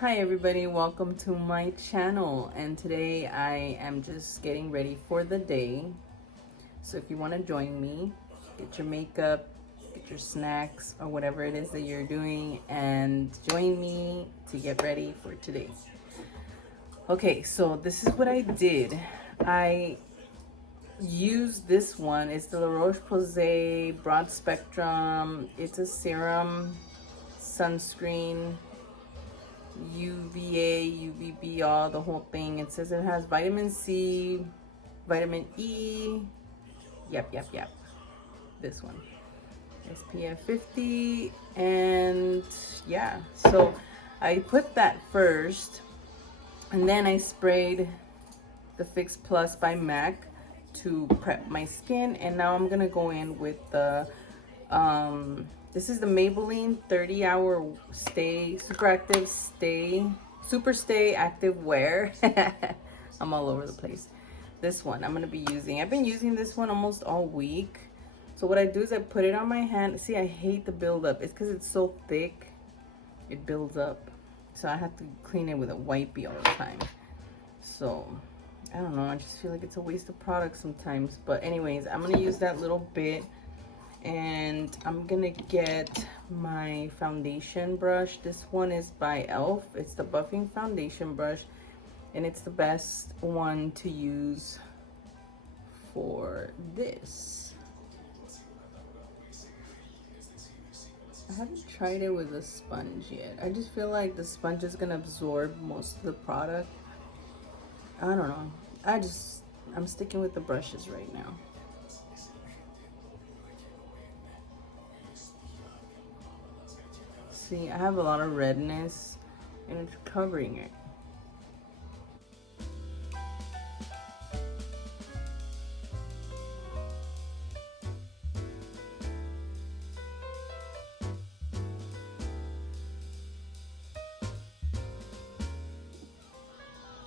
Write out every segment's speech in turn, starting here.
Hi everybody, welcome to my channel, and today I am just getting ready for the day. So if you want to join me, get your makeup, get your snacks or whatever it is that you're doing, and join me to get ready for today. Okay, so this is what I did. I used this one. It's the La Roche-Posay Broad Spectrum. It's a serum, sunscreen, UVA, UVB, all the whole thing. It says it has vitamin C, vitamin E. Yep. This one. SPF 50. And yeah, so I put that first. And then I sprayed the Fix Plus by MAC to prep my skin. And now I'm going to go in with the this is the Maybelline 30-hour stay super stay active wear. I'm all over the place. This one I'm gonna be using. I've been using this one almost all week. So what I do is I put it on my hand. See, I hate the buildup. It's because it's so thick, it builds up. So I have to clean it with a wipey all the time. So I don't know, I just feel like it's a waste of product sometimes. But anyways, I'm gonna use that little bit. And I'm gonna get my foundation brush. This one is by e.l.f. It's the buffing foundation brush, and it's the best one to use for this. I haven't tried it with a sponge yet. I just feel like the sponge is gonna absorb most of the product. I don't know. I'm sticking with the brushes right now. See, I have a lot of redness and it's covering it.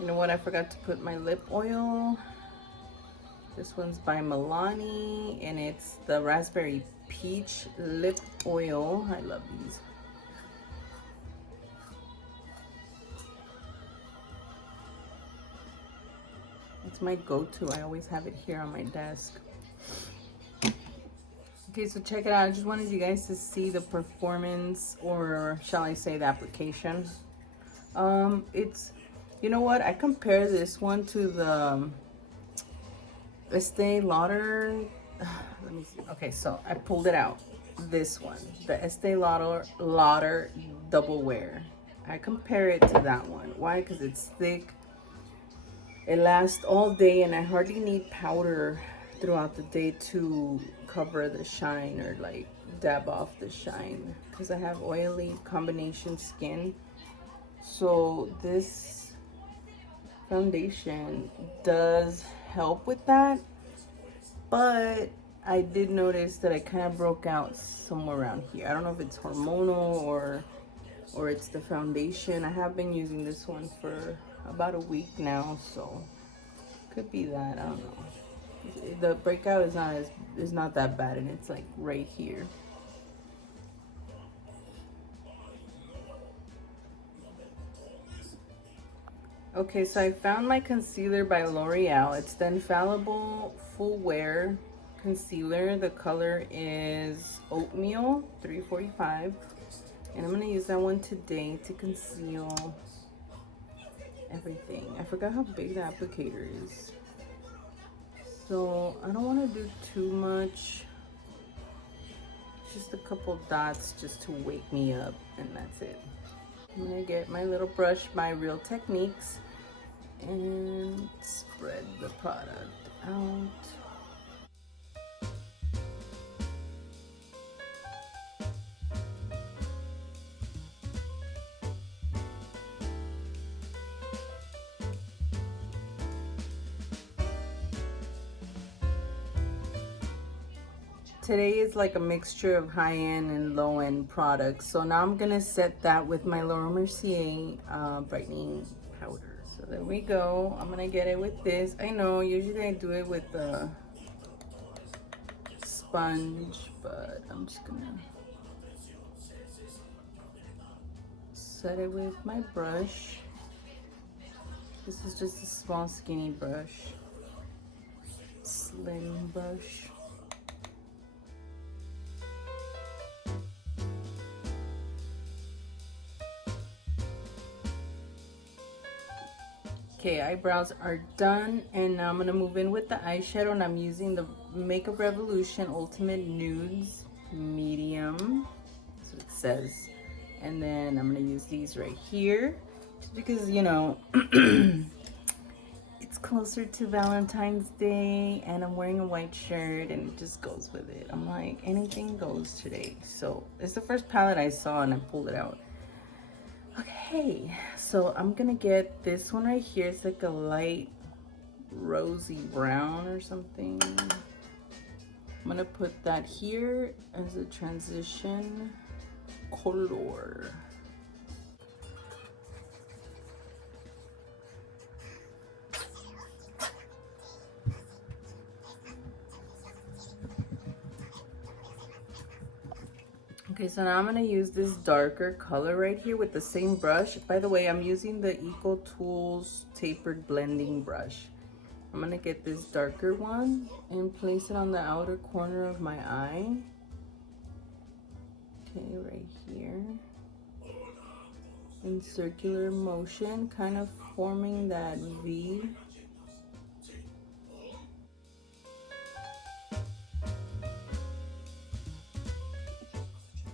You know what? I forgot to put my lip oil. This one's by Milani and it's the Raspberry Peach Lip Oil. I love these. It's my go-to. I always have it here on my desk. Okay, so check it out. I just wanted you guys to see the performance, or shall I say the application. It's, you know what? I compare this one to the Estee Lauder. Let me see. Okay, so I pulled it out. This one, the Estee Lauder Double Wear. I compare it to that one. Why? Because it's thick. It lasts all day, and I hardly need powder throughout the day to cover the shine or like dab off the shine, because I have oily combination skin. So this foundation does help with that, but I did notice that I kind of broke out somewhere around here. I don't know if it's hormonal or it's the foundation. I have been using this one for about a week now, so could be that. I don't know. The breakout is not that bad, and it's like right here. Okay, so I found my concealer by L'Oreal. It's the Infallible Full Wear Concealer. The color is Oatmeal 345. And I'm going to use that one today to conceal everything. I forgot how big the applicator is. So I don't want to do too much. Just a couple dots just to wake me up, and that's it. I'm gonna get my little brush by Real Techniques and spread the product out. Today is like a mixture of high-end and low-end products. So now I'm gonna set that with my Laura Mercier brightening powder. So there we go. I'm gonna get it with this. I know usually I do it with the sponge, but I'm just gonna set it with my brush. This is just a small skinny brush, slim brush. Okay, eyebrows are done, and now I'm gonna move in with the eyeshadow, and I'm using the Makeup Revolution Ultimate Nudes Medium. That's what it says. And then I'm gonna use these right here, just because, you know, it's closer to Valentine's Day, and I'm wearing a white shirt, and it just goes with it. I'm like, anything goes today. So it's the first palette I saw, and I pulled it out. Okay, so I'm gonna get this one right here. It's like a light rosy brown or something. I'm gonna put that here as a transition color. Okay, so now I'm gonna use this darker color right here with the same brush. By the way, I'm using the Eco Tools tapered blending brush. I'm gonna get this darker one and place it on the outer corner of my eye. Okay, right here. In circular motion, kind of forming that V.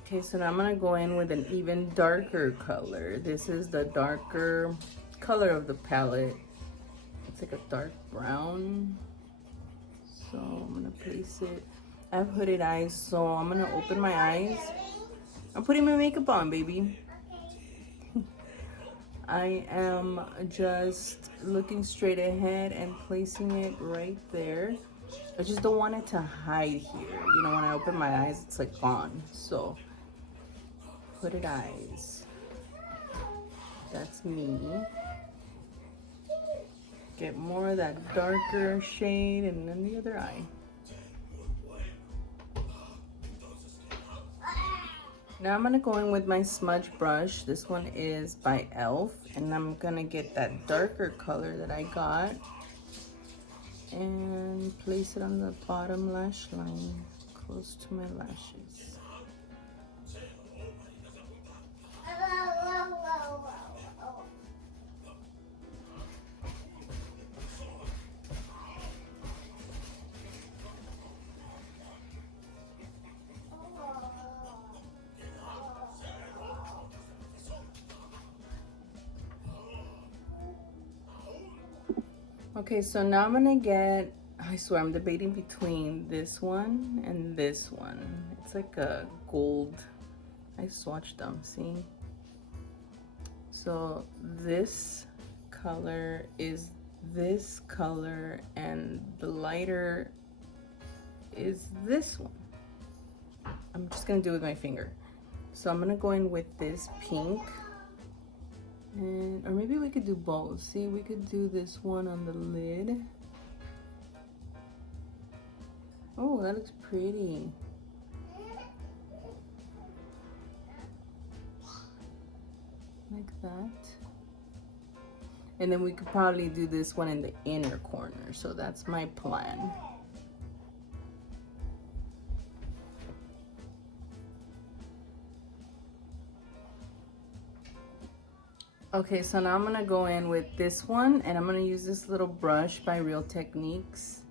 Okay, so now I'm gonna go in with an even darker color. This is the darker color of the palette. It's like a dark brown. So I'm gonna place it. I have hooded eyes, so I'm gonna open my eyes. I'm putting my makeup on, baby. I am just looking straight ahead and placing it right there. I just don't want it to hide here. You know, when I open my eyes, it's like gone. So hooded eyes. That's me. Get more of that darker shade, and then the other eye. Now I'm gonna go in with my smudge brush. This one is by e.l.f. and I'm gonna get that darker color that I got and place it on the bottom lash line, close to my lashes. Okay, so now I'm gonna get, I swear I'm debating between this one and this one. It's like a gold, I swatched them, see? So this color is this color, and the lighter is this one. I'm just gonna do it with my finger. So I'm gonna go in with this pink. And, or maybe we could do both. See, we could do this one on the lid. Oh, that looks pretty. Like that. And then we could probably do this one in the inner corner. So that's my plan. Okay, so now I'm gonna go in with this one, and I'm gonna use this little brush by Real Techniques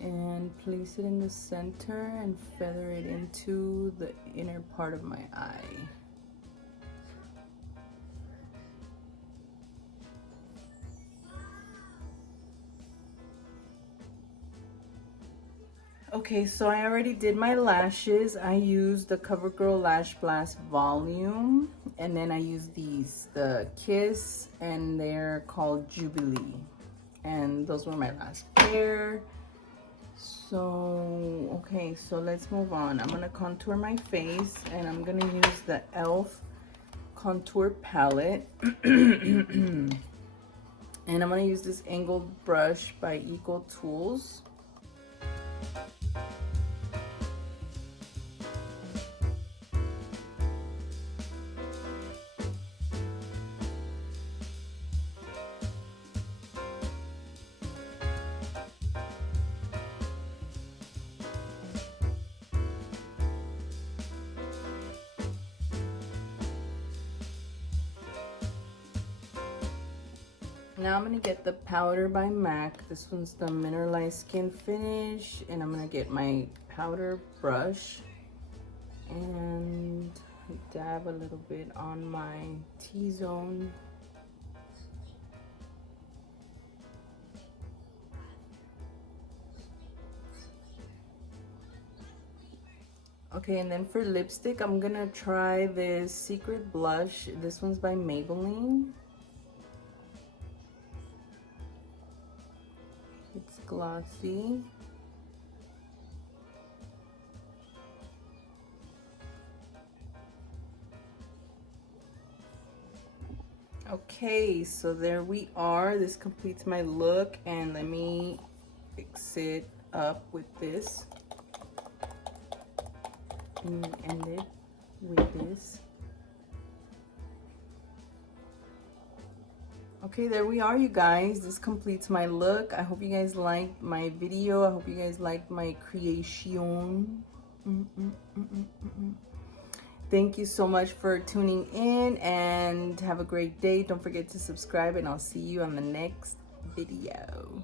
and place it in the center and feather it into the inner part of my eye. Okay, so I already did my lashes. I used the CoverGirl Lash Blast Volume, and then I used these, the Kiss, and they're called Jubilee. And those were my last pair. So, okay, so let's move on. I'm gonna contour my face, and I'm gonna use the e.l.f. contour palette. And I'm gonna use this angled brush by Eco Tools. Now I'm gonna get the powder by MAC. This one's the mineralized skin finish, and I'm gonna get my powder brush and dab a little bit on my T-zone. Okay, and then for lipstick, I'm gonna try this Secret Blush. This one's by Maybelline. It's glossy. Okay, so there we are. This completes my look, and let me fix it up with this. And end it with this. Okay, there we are, you guys. This completes my look. I hope you guys liked my video. I hope you guys liked my creation. Thank you so much for tuning in, and have a great day. Don't forget to subscribe, and I'll see you on the next video.